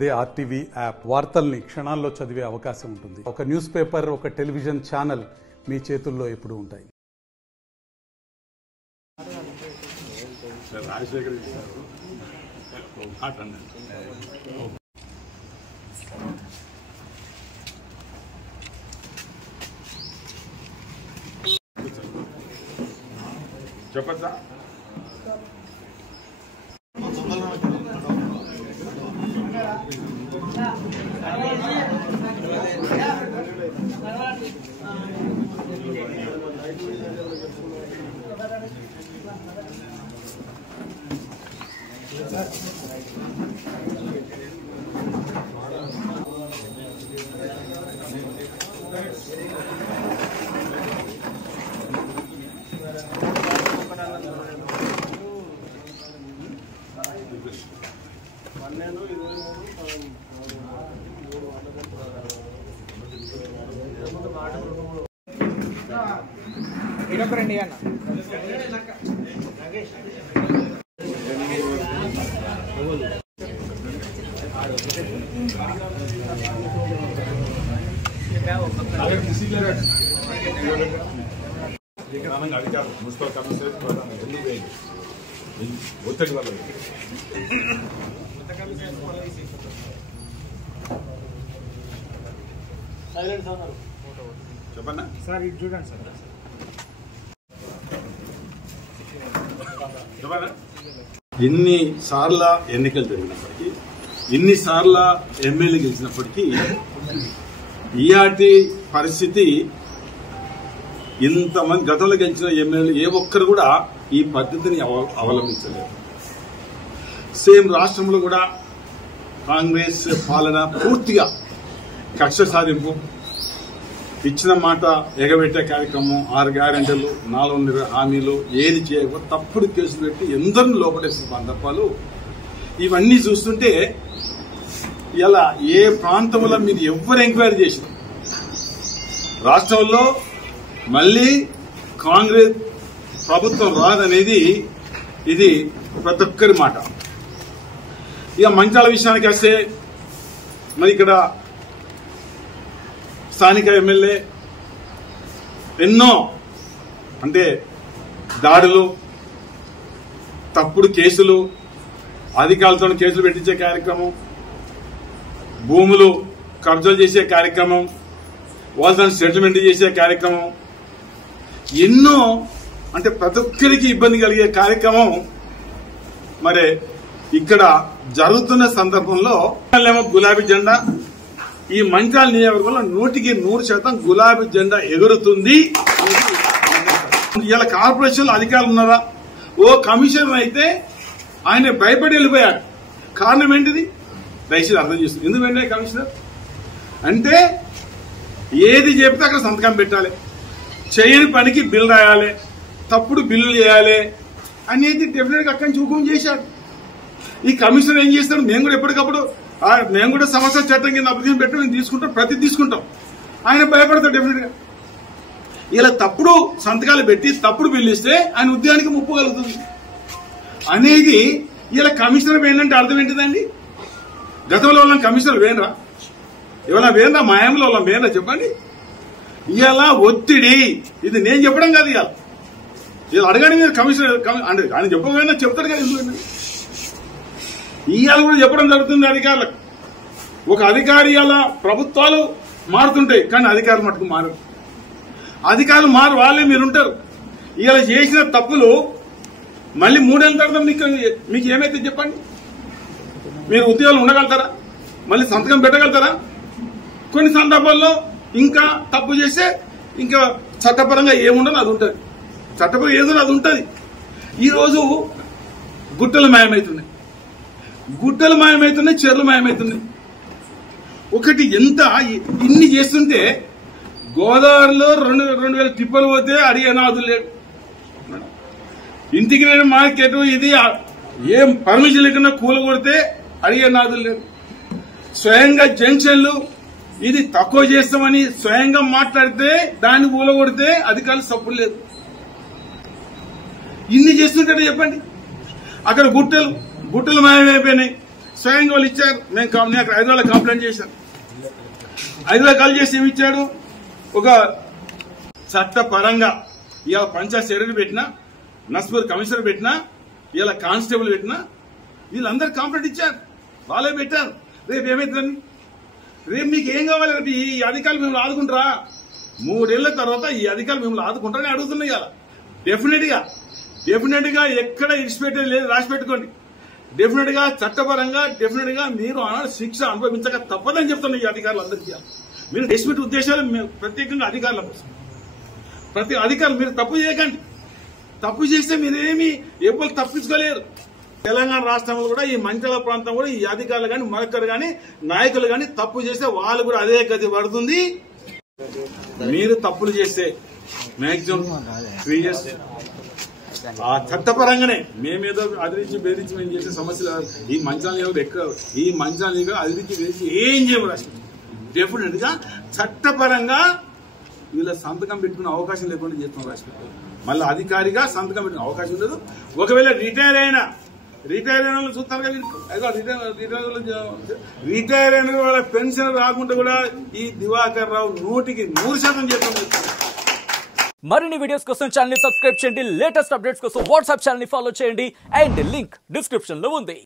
అదే RTV app వార్తల్ని క్షణాల్లో చదివే అవకాశం ఉంటుంది. ఒక న్యూస్ పేపర్, ఒక టెలివిజన్ ఛానల్ మీ చేతుల్లో ఎప్పుడూ ఉంటాయి. చెప్పచ్చా? ఇరొకరండి అన్న అధికారులు మున్సిపల్ కమిషనర్ ఒత్తిడి వల్ల చెప్పన్నా సార్ ఇటు చూడండి సార్. చెప్పన్నా ఎన్ని సార్ల ఎన్నికలు జరిగినప్పటికీ, ఎన్ని సార్ల ఎమ్మెల్యే గెలిచినప్పటికీ ఈఆర్టీ పరిస్థితి ఇంతమంది గతంలో గెలిచిన ఎమ్మెల్యే ఏ ఒక్కరు కూడా ఈ పద్ధతిని అవలంబించలేదు. సేమ్ రాష్ట్రంలో కూడా కాంగ్రెస్ పాలన పూర్తిగా కక్ష సాధింపు, ఇచ్చిన మాట ఎగబెట్టే కార్యక్రమం, 6 గ్యారెంటీలు, 4 హామీలు, ఏది చేయకపోతే తప్పుడు కేసులు పెట్టి ఎందరిని లోపడేసిన సందర్భాలు ఇవన్నీ చూస్తుంటే ఇలా ఏ ప్రాంతంలో మీరు ఎవరు ఎంక్వైరీ చేసిన రాష్ట్రంలో మళ్లీ కాంగ్రెస్ ప్రభుత్వం రాదనేది ఇది ప్రతి ఒక్కరి మాట. ఇక మంచాల విషయానికి వస్తే, మరి ఇక్కడ స్థానిక ఎమ్మెల్యే ఎన్నో అంటే దాడులు, తప్పుడు కేసులు, అధికారులతో కేసులు పెట్టించే కార్యక్రమం, భూములు కబ్జాలు చేసే కార్యక్రమం, వాళ్ళతో సెటిల్మెంట్ చేసే కార్యక్రమం, ఎన్నో అంటే ప్రతి ఒక్కరికి ఇబ్బంది కలిగే కార్యక్రమం మరి ఇక్కడ జరుగుతున్న సందర్భంలో గులాబీ జెండా ఈ మంచాల నియోజకవర్గంలో 100% గులాబీ జెండా ఎగురుతుంది. ఇలా కార్పొరేషన్ అధికారులు ఉన్నారా? ఓ కమిషనర్ అయితే ఆయన భయపడి వెళ్ళిపోయాడు. కారణం ఏంటిది? దయచేసి అర్థం చేస్తుంది. ఎందుకు వెళ్ళే కమిషనర్ అంటే ఏది చెప్తే అక్కడ సంతకం పెట్టాలి, చేయని పనికి బిల్ రాయాలి, తప్పుడు బిల్లు చేయాలి అనేది డెఫినెట్ గా అక్కడి నుంచి హుకుం చేశాడు. ఈ కమిషనర్ ఏం చేస్తాడు? మేము కూడా ఎప్పటికప్పుడు మేము కూడా సమస్య చట్టం కింద అప్లికేషన్ పెట్టి మేము తీసుకుంటాం, ప్రతి తీసుకుంటాం. ఆయన భయపడతాడు డెఫినెట్ గా. ఇలా తప్పుడు సంతకాలు పెట్టి తప్పుడు బిల్లు ఇస్తే ఆయన ఉద్యోగానికి ముప్పు కలుగుతుంది అనేది ఇలా కమిషనర్ ఏంటంటే అర్థం ఏంటిదండి? గతంలో వాళ్ళ కమిషనర్ వేనరా? ఇవాళ వేనరా? మాయంలో వాళ్ళ వేనరా? చెప్పండి. ఇలా ఒత్తిడి, ఇది నేను చెప్పడం కాదు. ఇలా అడగండి మీరు కమిషనర్ అంటే ఆయన చెప్పకపోయినా చెప్తాడు కదా. ఇవాళ కూడా చెప్పడం జరుగుతుంది అధికారులకు. ఒక అధికారి ఇలా ప్రభుత్వాలు మారుతుంటాయి కానీ అధికారులు మటుకు మారు. అధికారులు మారు, వాళ్ళే మీరుంటారు. ఇలా చేసిన తప్పులు మళ్ళీ 3 ఏళ్ళ తర్వాత మీకు ఏమైతే చెప్పండి? మీరు ఉద్యోగాలు ఉండగలుగుతారా? మళ్ళీ సంతకం పెట్టగలుగుతారా? కొన్ని సందర్భాల్లో ఇంకా తప్పు చేస్తే ఇంకా చట్టపరంగా ఏముండదు అది ఉంటుంది. చట్టపరంగా ఏదో అది ఉంటుంది. ఈరోజు గుట్టలు మాయమవుతున్నాయి, చెర్లు మాయమవుతున్నాయి. ఒకటి ఎంత ఇన్ని చేస్తుంటే గోదావరిలో 2,000 టిప్పలు పోతే అడిగే నాదులు లేడు. ఇంటిగ్రేటెడ్ మార్కెట్ ఇది ఏం పర్మిషన్ లేకుండా కూలగొడితే అడిగే నాదులు లేడు. స్వయంగా జంక్షన్లు ఇది తక్కువ చేస్తామని స్వయంగా మాట్లాడితే దాన్ని కూలగొడితే అధికారులు సప్పుడు లేదు. ఇన్ని చేస్తుంటే చెప్పండి. అక్కడ గుట్టలు మాయమైపోయినాయి. స్వయంగా వాళ్ళు ఇచ్చారు. నేను అక్కడ హైదరాబాద్ కంప్లైంట్ చేశాను. హైదరాబాద్ కాల్ చేసి ఏమి ఇచ్చాడు, ఒక చట్టపరంగా ఇలా పంచాయత్ సెక్రటరీ పెట్టినా, నస్పూర్ కమిషనర్ పెట్టినా, ఇలా కానిస్టేబుల్ పెట్టినా వీళ్ళందరూ కంప్లైంట్ ఇచ్చారు. వాళ్ళే పెట్టారు. రేపు ఏమైతుందని, రేపు మీకు ఏం కావాలి, రేపు ఈ అధికారులు మిమ్మల్ని ఆదుకుంటారా? 3 ఏళ్ల తర్వాత ఈ అధికారులు మిమ్మల్ని ఆదుకుంటారని అడుగుతున్నాయి. ఇలా డెఫినెట్ గా ఎక్కడ ఇడిచిపెట్టేది లేదు, రాసి పెట్టుకోండి. డెఫినెట్ గా చట్టపరంగా మీరు ఆనాడు శిక్ష అనుభవించక తప్పదని చెప్తున్నాయి ఈ అధికారులు అందరికీ. మీరు డెస్మిట్ ఉద్దేశాలు ప్రత్యేకంగా అధికారుల కోసం. ప్రతి అధికారులు మీరు తప్పు చేయకండి. తప్పు చేస్తే మీరేమి ఎప్పుడు తప్పించుకోలేరు. తెలంగాణ రాష్ట్రంలో కూడా ఈ మంచిర్యాల ప్రాంతం కూడా ఈ అధికారులు కానీ మరొకరు కానీ నాయకులు కానీ తప్పు చేస్తే వాళ్ళు కూడా అదే గతి పడుతుంది. మీరు తప్పులు చేస్తే మాక్సిమం 3 years ఆ చట్టపరంగానే మేమేదో అదిరించి బెదిరించి మేము చేసే సమస్యలు ఈ మంచాలు ఎక్కువ ఈ మంచాలు అదిరించి బెదిరించి ఏం చేయము. రాష్ట్రం డెఫినెట్ గా చట్టపరంగా వీళ్ళ సంతకం పెట్టుకునే అవకాశం లేకుండా చేస్తున్నాం. రాష్ట్రం మళ్ళీ అధికారిగా సంతకం పెట్టుకునే అవకాశం ఉండదు. ఒకవేళ రిటైర్ అయిన వాళ్ళు చూస్తారు కదా, రిటైర్ అయిన వాళ్ళ పెన్షన్ రాకుండా కూడా ఈ దివాకర్ రావు 100% చేస్తాం. మరిన్ని వీడియోస్ కోసం ఛానల్ ని సబ్స్క్రైబ్ చేయండి. లేటెస్ట్ అప్డేట్స్ కోసం వాట్సాప్ ఛానల్ ని ఫాలో చేయండి. అండ్ లింక్ డిస్క్రిప్షన్ లో ఉంది.